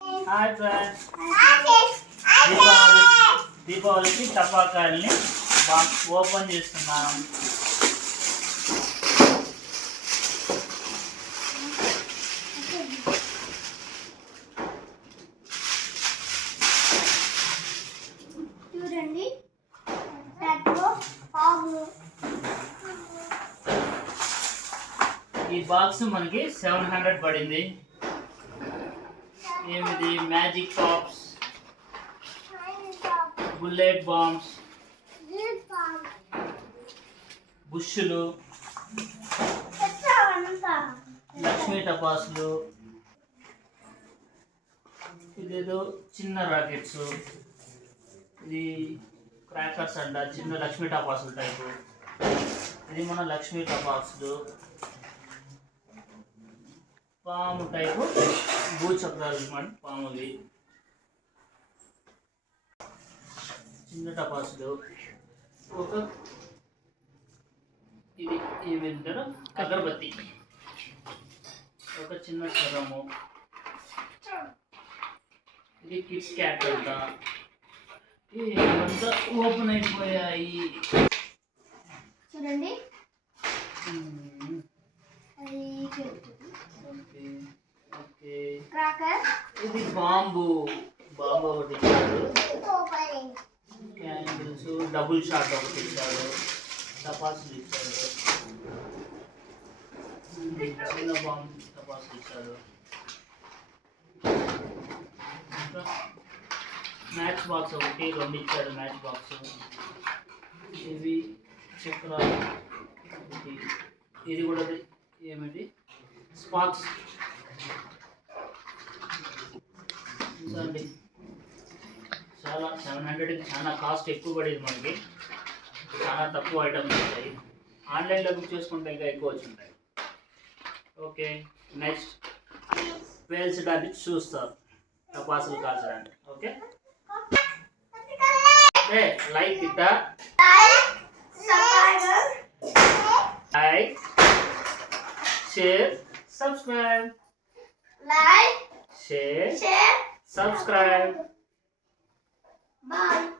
Hi friends, దీపావళికి టపాకాయల్ని box open చేస్తున్నాం. చూడండి, ఈ బాక్స్ మనకి 700 పడింది. ఏమిది? మ్యాజిక్ పాప్స్, బుల్లెట్ బాంబ్స్, బుష్లు, లక్ష్మీ టపాసులు, ఇదేదో చిన్న రాకెట్స్, ఇది క్రాకర్స్ అంట, చిన్న లక్ష్మీ టపాసులు టైపు. ఇది మన లక్ష్మీ టపాసులు. పాము టైపు భూచక్రాలు పాముది. చిన్న టపాసులు. ఒక ఇది ఏమంటారు, అగరబత్తి, ఒక చిన్న స్వరము. ఇది కిట్ క్యాట్ అంట. ఇవంతా ఓపెన్ అయిపోయాయి. చూడండి, ఇది బాంబు ఒకటి ఇచ్చాడు. క్యాండిల్స్, డబుల్ షాట్ ఒకటి ఇచ్చాడు. టపాసులు ఇచ్చాడు. చిన్న బాంబు టపాసులు ఇచ్చాడు. మ్యాచ్ బాక్స్ ఒకటి, 2 ఇచ్చాడు మ్యాచ్ బాక్స్. ఇవి చక్రాలు. ఇది కూడా ఏమిటి, స్పార్క్స్. చూడండి, చాలా 700కి చాలా కాస్ట్ ఎక్కువ పడేది మనకి. చాలా తక్కువ ఐటమ్స్ ఉంటాయి. ఆన్లైన్లో బుక్ చేసుకుంటే ఇంకా ఎక్కువ వచ్చి ఉంటాయి. ఓకే, నెక్స్ట్ పేల్చడానికి చూస్తారు, టపాసులు కాల్చడానికి. ఓకే, లైక్ ఇద్దా, like, share, subscribe. like, share, share, subscribe. bye.